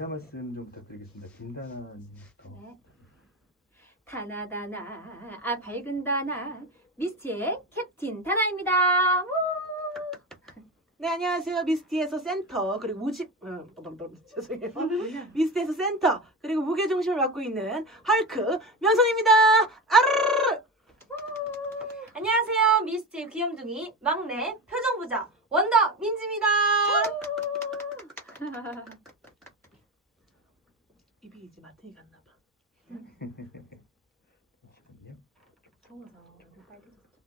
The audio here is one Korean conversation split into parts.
인사 말씀 좀 부탁드리겠습니다. 김다나님부터. 네. 다나다나 밝은 다나 미스티의 캡틴 다나입니다. 네, 안녕하세요. 미스티에서 센터 그리고 죄송해요. 미스티에서 센터 그리고 무게 중심을 맡고 있는 헐크 명선입니다. 아르르! 안녕하세요. 미스티 귀염둥이 막내 표정부자 원더 민지입니다. 입이 이제 마트니 갔나 봐. 잠시만요. 더워서 얼굴 빨개졌죠.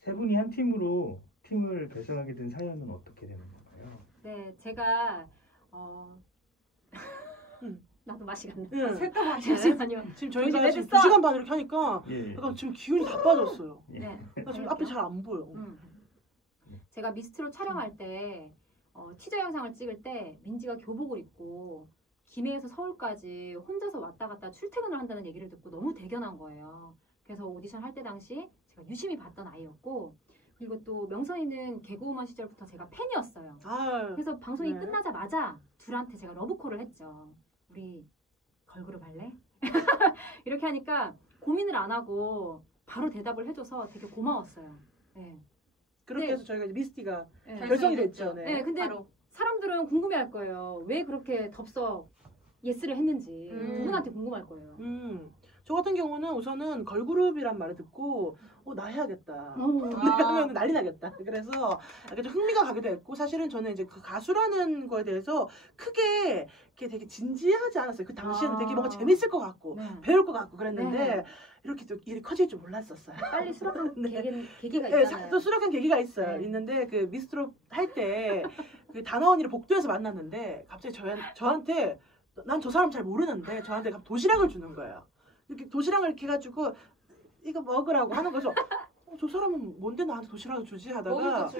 세 분이 한 팀으로 팀을 결성하게 된 사연은 어떻게 되는 건가요? 네, 제가 나도 맛이 갔네. 응. 셋다 마셔요. 잠시만요. 지금 저희가 우리 지금 냈어. 2시간 반 이렇게 하니까 예. 약간 지금 기운이 다 빠졌어요. 예. 네. 나 지금 앞에 잘 안 보여. 제가 미스트로 촬영할 때 티저 영상을 찍을 때 민지가 교복을 입고 김해에서 서울까지 혼자서 왔다 갔다 출퇴근을 한다는 얘기를 듣고 너무 대견한 거예요. 그래서 오디션 할 때 당시 제가 유심히 봤던 아이였고, 그리고 또 명선이는 개그우먼 시절부터 제가 팬이었어요. 아유. 그래서 방송이 네. 끝나자마자 둘한테 제가 러브콜을 했죠. 우리 걸그룹 할래? 이렇게 하니까 고민을 안 하고 바로 대답을 해줘서 되게 고마웠어요. 네. 그렇게 네. 해서 저희가 이제 미스티가 네. 결성이 됐죠. 네. 네, 근데 바로. 사람들은 궁금해할 거예요. 왜 그렇게 덥석 예스를 했는지 누구한테 궁금할 거예요. 저 같은 경우는 우선은 걸그룹이란 말을 듣고 나 해야겠다. 어. 내가 하면 난리 나겠다. 그래서 약간 좀 흥미가 가기도 했고, 사실은 저는 이제 그 가수라는 거에 대해서 크게 이렇게 되게 진지하지 않았어요. 그 당시에는 되게 뭔가 재밌을 것 같고 네. 배울 것 같고 그랬는데 네. 이렇게 또 일이 커질 줄 몰랐었어요. 빨리 수락한 네. 계기가 네, 있잖아요. 또 수락한 계기가 있어요. 네. 있는데 그 미스트롯 할 때 그 다나 언니를 복도에서 만났는데 갑자기 저한테 난 저 사람 잘 모르는데 저한테 도시락을 주는 거예요. 이렇게 도시락을 이렇게 해가지고 이거 먹으라고 하는 거죠. 저 사람은 뭔데 나한테 도시락을 주지 하다가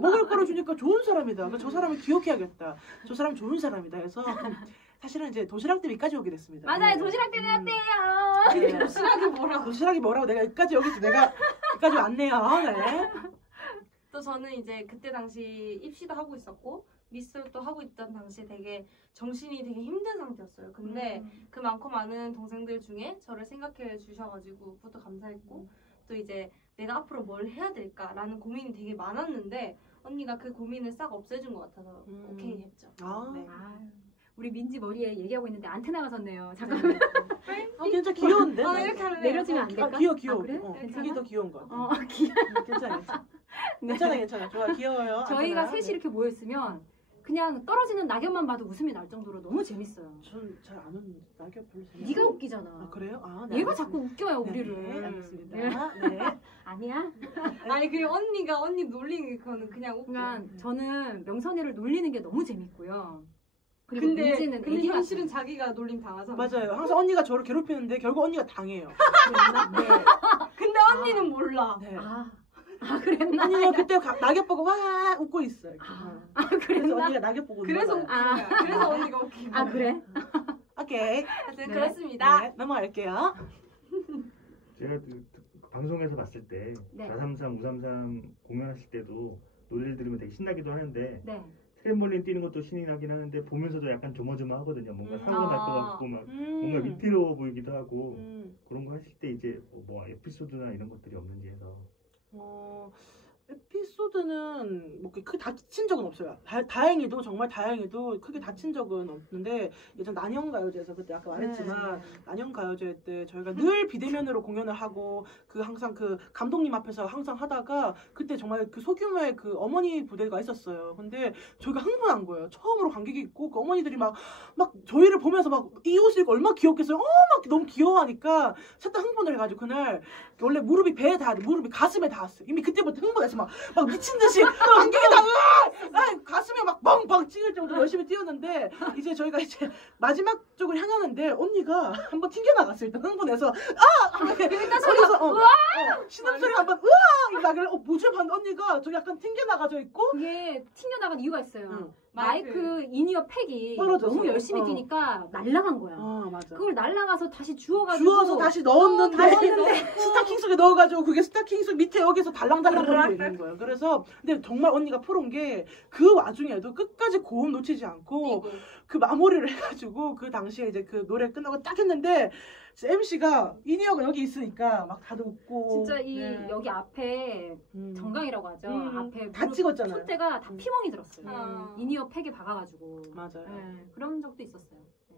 먹을 거를 주니까 좋은 사람이다. 그래서 저 사람을 기억해야겠다. 저 사람이 좋은 사람이다 해서 사실은 이제 도시락 때문에 여기까지 오게 됐습니다. 맞아요. 네. 도시락 때문에 왔대요. 네. 도시락이 뭐라고? 도시락이 뭐라고 내가 여기까지 왔네요. 네. 또 저는 이제 그때 당시 입시도 하고 있었고 미스도 하고 있던 당시에 되게 정신이 되게 힘든 상태였어요. 근데 그 많고 많은 동생들 중에 저를 생각해 주셔가지고 그것도 감사했고, 또 이제 내가 앞으로 뭘 해야 될까라는 고민이 되게 많았는데 언니가 그 고민을 싹 없애준 것 같아서 오케이 했죠. 네. 우리 민지 머리에 얘기하고 있는데 안테나가 섰네요. 잠깐만. 진짜 귀여운데? 이렇게 할래요. 내려주면 안 될까? 귀여워. 아, 그래? 그게 괜찮아? 더 귀여운 것 같아. 괜찮아. 네. 괜찮아. 좋아, 귀여워요. 저희가 안테나. 셋이 이렇게 모였으면 그냥 떨어지는 낙엽만 봐도 웃음이 날 정도로 너무 재밌어요. 전 잘 안 웃는 낙엽 별로 재밌어요. 네가 웃기잖아. 아, 그래요? 네, 얘가 알겠습니다. 자꾸 웃겨요, 네, 우리를. 네, 알겠습니다. 네. 네. 아니야? 아니 그리고 언니가 언니 놀리는 거는 그냥 웃겨. 그러니까 저는 명선이를 놀리는 게 너무 재밌고요. 그리고 근데 민지는 애기 현실은 같아요. 자기가 놀림 당하잖아. 맞아요. 항상 언니가 저를 괴롭히는데 결국 언니가 당해요. 그랬나? 네. 근데 언니는 몰라. 네. 그랬나? 언니가 그때 낙엽 보고 와 웃고 있어요. 이렇게. 그래서 그랬나? 언니가 낙엽 보고 그래서 웃나 봐요. 웃긴 거야. 그래서 언니가 웃긴 거야. 그래? 오케이. 하여튼 네. 그렇습니다. 네, 넘어갈게요. 제가 방송에서 봤을 때 네. 433, 533 공연하실 때도 노래를 들으면 되게 신나기도 하는데 네. 트램볼린 뛰는 것도 신이 나긴 하는데 보면서도 약간 조마조마하거든요. 뭔가 사고가 날 것 같고 막 뭔가 음. 위태로워 보이기도 하고 음. 그런 거 하실 때 이제 뭐 에피소드나 이런 것들이 없는지 해서. 에피소드는 뭐 크게 다친 적은 없어요. 다행히도 정말 다행히도 크게 다친 적은 없는데, 예전 난영가요제에서 그때 아까 말했지만 난영가요제 때 저희가 늘 비대면으로 공연을 하고 항상 그 감독님 앞에서 항상 하다가 그때 정말 그 소규모의 그 어머니 부대가 있었어요. 근데 저희가 흥분한 거예요. 처음으로 관객이 있고 그 어머니들이 막 저희를 보면서 막 이 옷을 입고 얼마나 귀엽겠어요. 막 너무 귀여워하니까 셋 다 흥분을 해가지고 그날 원래 무릎이 배에 닿았는데 무릎이 가슴에 닿았어요. 이미 그때부터 흥분해서 막 미친 듯이 관객이 다 가슴에 막 빵빵 찍을 정도로 열심히 뛰었는데 이제 저희가 이제 마지막 쪽을 향하는데 언니가 한번 튕겨나갔어요. 일단 흥분해서 일단 소리서 신음소리가 한번 으아 나길래 뭐지 봤는데 언니가 저기 약간 튕겨나가져 있고 그게 튕겨나간 이유가 있어요. 응. 마이크 인이어 팩이 떨어져서. 너무 열심히 뛰니까 날아간 거야. 맞아. 그걸 날아가서 다시 주워가지고 주워서 다시 넣었는데 넣었는데 스타킹 속에 넣어가지고 그게 스타킹 속 밑에 여기서 달랑달랑 거리고 있는 거예요. 그래서 근데 정말 언니가 프로인 게 그 와중에도 끝까지 고음 놓치지 않고 그 마무리를 해가지고 그 당시에 이제 그 노래 끝나고 딱 했는데 MC가 인이어가 여기 있으니까 막 다들 웃고 진짜 이 여기 앞에 정강이라고 하죠. 앞에 다 찍었잖아요. 콧대가 다 피멍이 들었어요. 아. 인이어 팩에 박아가지고. 맞아요. 네, 그런 적도 있었어요. 네.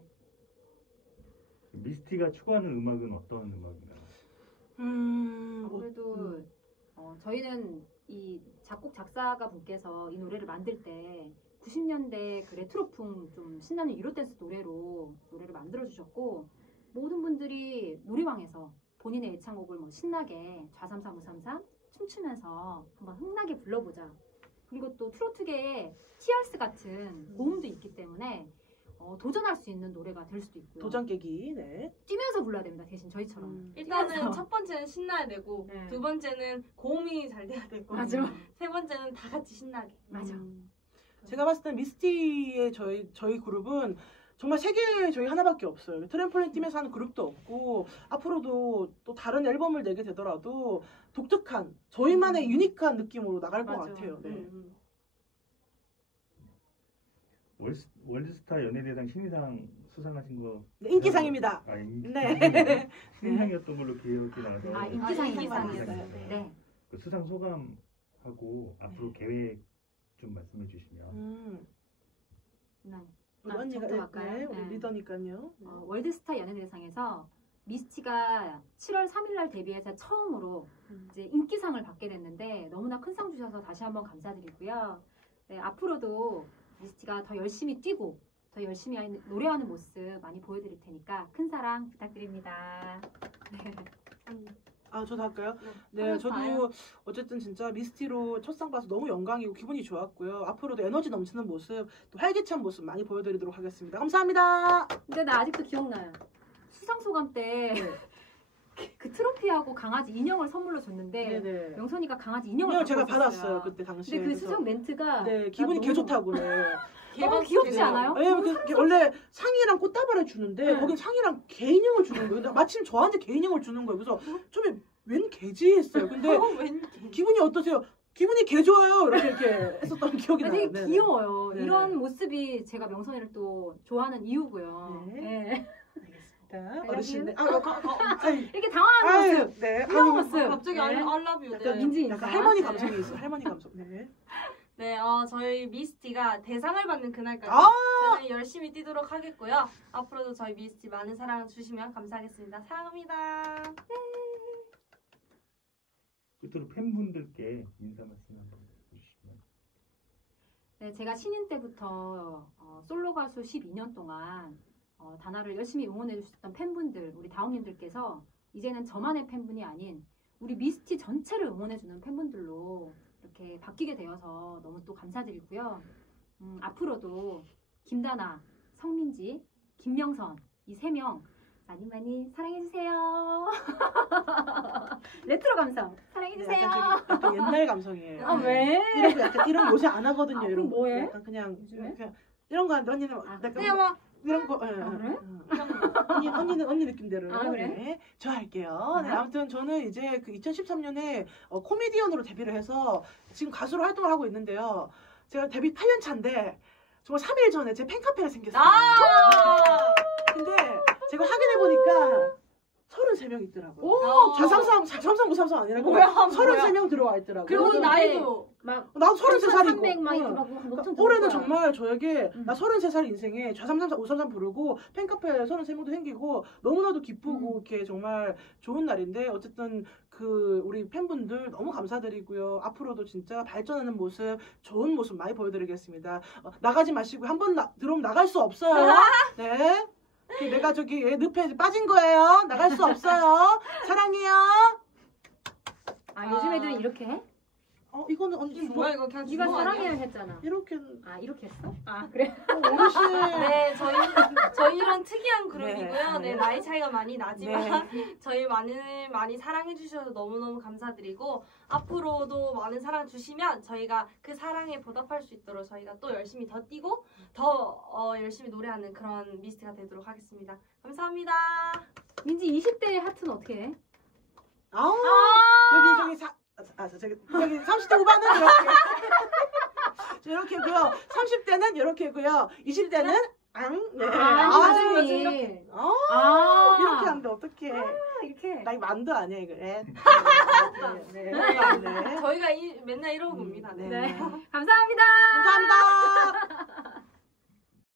미스티가 추구하는 음악은 어떤 음악인가요? 아무래도 저희는 이 작곡 작사가 분께서 이 노래를 만들 때 90년대 그 레트로풍 좀 신나는 유로 댄스 노래를 만들어 주셨고 모든 분들이 놀이방에서 본인의 애창곡을 뭐 신나게 좌삼삼 우삼삼 춤추면서 한번 흥나게 불러보자. 그리고 또 트로트계에 티얼스 같은 고음도 있기 때문에 도전할 수 있는 노래가 될 수도 있고요. 도전 깨기. 네. 뛰면서 불러야 됩니다. 대신 저희처럼. 일단은 뛰면서. 첫 번째는 신나야 되고 네. 두 번째는 고음이 잘 돼야 되고 맞아. 세 번째는 다 같이 신나게. 맞아. 제가 봤을 땐 미스티의 저희 그룹은 정말 세계에 저희 하나밖에 없어요. 트램폴린 팀에서 하는 그룹도 없고 앞으로도 또 다른 앨범을 내게 되더라도 독특한 저희만의 유니크한 느낌으로 나갈 것 맞아. 같아요. 네. 월드스타 연예대상 신인상 수상하신 거 네, 인기상입니다. 네. 신인상이었던 걸로 기억이 나서 인기상이었어요. 네. 그 수상 소감하고 앞으로 계획 좀 말씀해 주시면. 네. 우리 언니가 저부터 갈까요? 우리 네. 리더니까요. 월드스타 연예대상에서 미스티가 7월 3일날 데뷔해서 처음으로 이제 인기상을 받게 됐는데 너무나 큰 상 주셔서 다시 한번 감사드리고요. 네, 앞으로도 미스티가 더 열심히 뛰고 더 열심히 노래하는 모습 많이 보여드릴 테니까 큰 사랑 부탁드립니다. 저도 할까요? 네, 네, 저도 어쨌든 진짜 미스티로 첫 상 봐서 너무 영광이고 기분이 좋았고요. 앞으로도 에너지 넘치는 모습, 또 활기찬 모습 많이 보여드리도록 하겠습니다. 감사합니다. 근데 나 아직도 기억나요. 수상 소감 때 그 트로피하고 강아지 인형을 선물로 줬는데 네네. 명선이가 강아지 인형을 인형 제가 갖고 있었어요. 받았어요 그때 당시에. 근데 그 수상 멘트가 네, 기분이 개 좋다고. 네. 너무 귀엽지 않아요? 왜냐면 원래 상이랑 꽃다발을 주는데 네. 거긴 상이랑 개 인형을 주는 거예요. 근데 마침 저한테 개 인형을 주는 거예요. 그래서 처음에 웬 개지 했어요. 근데 기분이 어떠세요? 기분이 개 좋아요. 이렇게 했었던 기억이 나요. 되게 네. 귀여워요. 네. 이런 모습이 제가 명선이를 또 좋아하는 이유고요. 네. 네. 알겠습니다. 어르신. 이렇게 당황하는 모습. 네. 귀여운 모습. 갑자기 네. I love you. 약간, 민지 약간 인사. 할머니 네. 감성이 있어요. 할머니 감성. 네. 네, 저희 미스티가 대상을 받는 그날까지 아! 저는 열심히 뛰도록 하겠고요. 앞으로도 저희 미스티 많은 사랑 주시면 감사하겠습니다. 사랑합니다. 끝으로 팬분들께 인사 말씀 한번 해주시면. 네, 제가 신인 때부터 솔로 가수 12년 동안 다나를 열심히 응원해 주셨던 팬분들, 우리 다홍님들께서 이제는 저만의 팬분이 아닌 우리 미스티 전체를 응원해 주는 팬분들로 이렇게 바뀌게 되어서 너무 또 감사드리고요. 앞으로도 김다나, 성민지, 김명선 이 3명 많이 많이 사랑해주세요. 레트로 감성 사랑해주세요. 약간 옛날 감성이에요. 아, 왜? 이런 요새 안 하거든요. 아, 이런 그럼 뭐해? 약간 그냥 요즘에? 이런 거 하는데 언니는 약간 그냥 막 이런 거. 그래? 언니 느낌대로. 아, 그래? 네, 저 할게요. 네, 아무튼 저는 이제 그 2013년에 코미디언으로 데뷔를 해서 지금 가수로 활동을 하고 있는데요. 제가 데뷔 8년 차인데 정말 3일 전에 제 팬카페가 생겼어요. 근데 제가 확인해 보니까 33명 있더라고요. 오, 자삼삼 우삼삼 아니라고 뭐야, 33명 들어와 있더라고요. 그리고 그래서 나이도 막 난 33살이고. 300 막 이렇게 막 엄청 올해는 들어올 거야. 정말 저에게 나 33살 인생에 좌삼삼삼 우삼삼 부르고 팬카페 33명도 생기고 너무나도 기쁘고 이렇게 정말 좋은 날인데 어쨌든 그 우리 팬분들 너무 감사드리고요. 앞으로도 진짜 발전하는 모습, 좋은 모습 많이 보여드리겠습니다. 나가지 마시고 한번 들어오면 나갈 수 없어요. 네. 내가 저기 늪에 빠진 거예요. 나갈 수 없어요. 사랑해요. 요즘 애들은 이렇게 해? 이거는 언니 이게 뭐야 이거 그냥 네가 주먹 사랑해야 아니야? 했잖아. 이렇게 아 이렇게 했어? 아 그래? 어르신. 네, 저희랑 특이한 그룹이고요. 네. 네, 나이 차이가 많이 나지만 저희 많이 사랑해 주셔서 너무너무 감사드리고 앞으로도 많은 사랑 주시면 저희가 그 사랑에 보답할 수 있도록 저희가 또 열심히 더 뛰고 더 열심히 노래하는 그런 미스트가 되도록 하겠습니다. 감사합니다. 민지 20대의 하트는 어떻게 해? 저기 30대 후반은 이렇게 이렇게고요. 30대는 이렇게고요. 20대는 네. 선생님. 이렇게. 아. 이렇게 하는데 어떡해. 이렇게. 나 이거 만두 아니야 그래. 네. 저희가 맨날 이러고 봅니다. 네. 네. 감사합니다. 감사합니다.